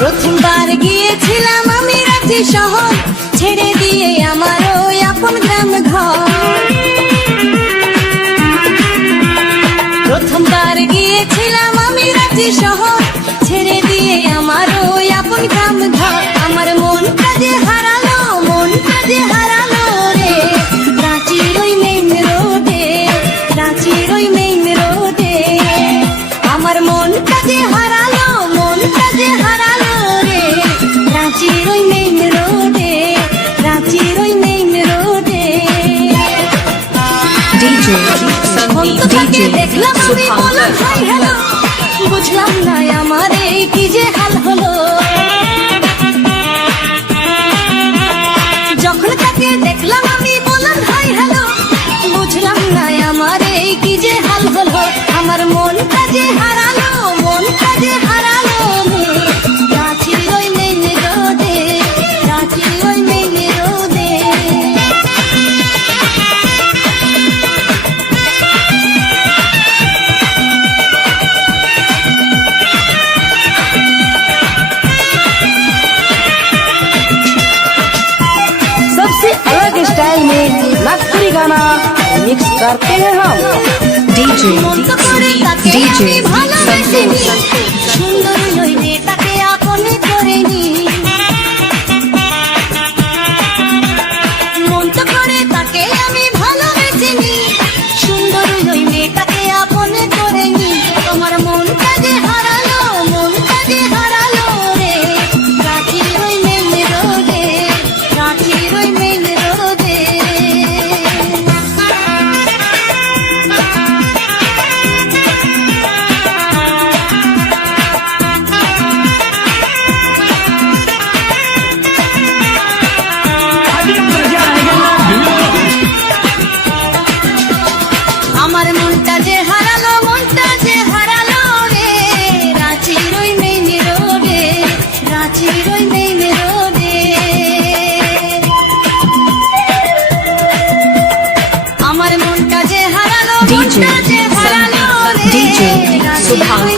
প্রথমবার গিয়েছিলাম আমি রাঁচি শহর, ছেড়ে দিয়ে আমার ওই আপন গ্রাম ঘর। প্রথমবার গিয়েছিলাম আমি রাঁচি শহর, ছেড়ে দিয়ে আমার ওই আপন গ্রাম ঘর। আমার মনটা যে হারালো, মনটা যে হারালো রে, রাঁচির ওই মেইন রোডে, রাঁচির ওই মেইন রোডে। আমার মনটা যে হারালো, মনটা যে হারালো রে, রাঁচির ওই মেইন রোডে, রাঁচির ওই মেইন রোডে। দেখলাম আমি বললাম হাই হ্যালো, বুঝলাম না আমার এই কি যে হাল হলো। যখন তাকে দেখলাম আমি বললাম হাই হ্যালো, বুঝলাম না আমার এই কি যে হাল হলো। আমার মনটা যে হারালো, মনটা যে হারালো রে, রাঁচির ওই মেইন রোডে, রাঁচির ওই মেইন রোডে। सबसे अलग स्टाइल में नागपुरी गाना मिक्स करते हैं हम। डीजे डीजे सुंदर ওই মেয়েটাকে আপনি করে নি, মন তো করে তাকে আমি ভালোবেসেনি। সুন্দর ওই মেয়েটাকে আপনি করে নি, তোমার মনটা যে হারালো, মনটা যে হারালো রে, রাঁচির ওই মেইন রোডে, রাঁচির ওই মেইন রোডে। আমার মনটা যে হারালো, মনটা যে হারালো রে, রাঁচির ওই মেইন রোডে, রাঁচির ওই মেইন রোডে। আমার মনটা যে হারালো, মনটা যে হারালো রে, রাঁচির ওই